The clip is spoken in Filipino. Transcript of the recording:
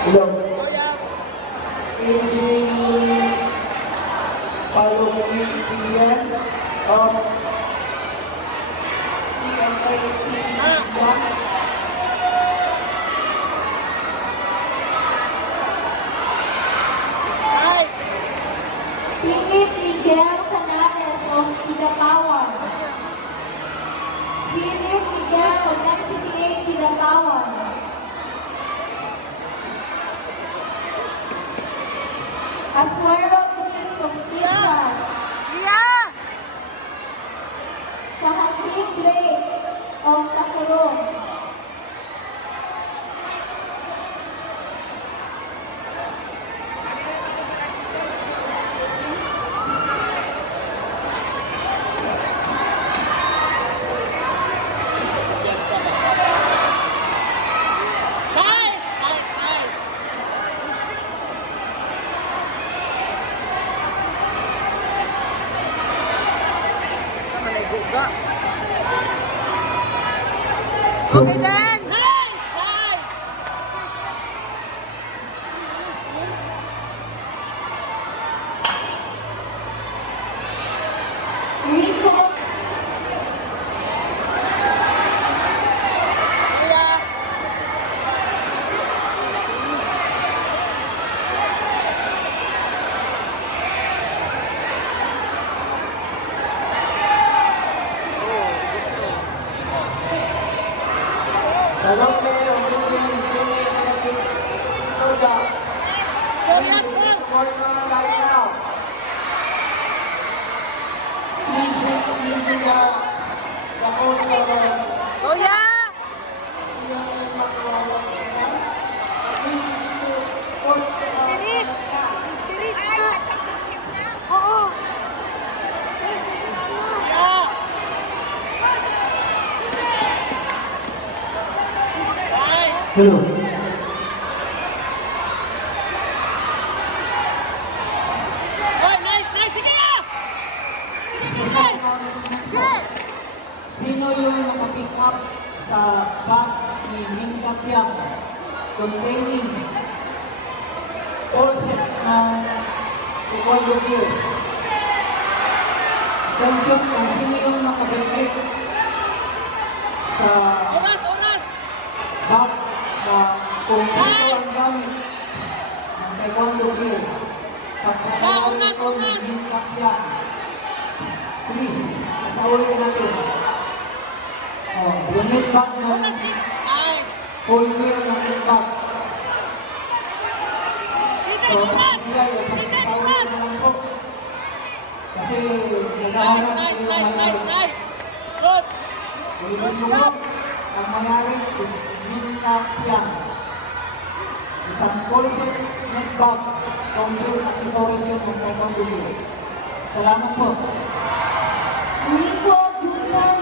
Hello. Aging Palomitian of CMA Philip Miguel Canales of Kidapawan. Philip Miguel of NCTA Kidapawan. Asuero Dreams of Stitras. Kahanting Drake of Takurong. Okay then. Rico Dalawang player of Philippine Senior Electric Soja. Corner right now. Using the coach of Oh yeah. Series. Series na. Oo. Hello. Good. Sino yung nakapick up sa bag ni Minka Piang containing all set ng Taekwondo gears? Attention kung sino yung nakapick sa bag na kung ito ang gamit ng Taekwondo gears. Pagkakawin ko ni Minka Piang. Please, sa ulit natin. Unit bag ng full wheel ng unit bag. So, sila yung pagkakawin na lang po. Kasi naghahanap ko yung mayari. Ulitin mo po, ang mayari is Minka Piang. Isang full set net bag, complete accessories yun ng Taekwondo gears. Salamat po. Rico Junior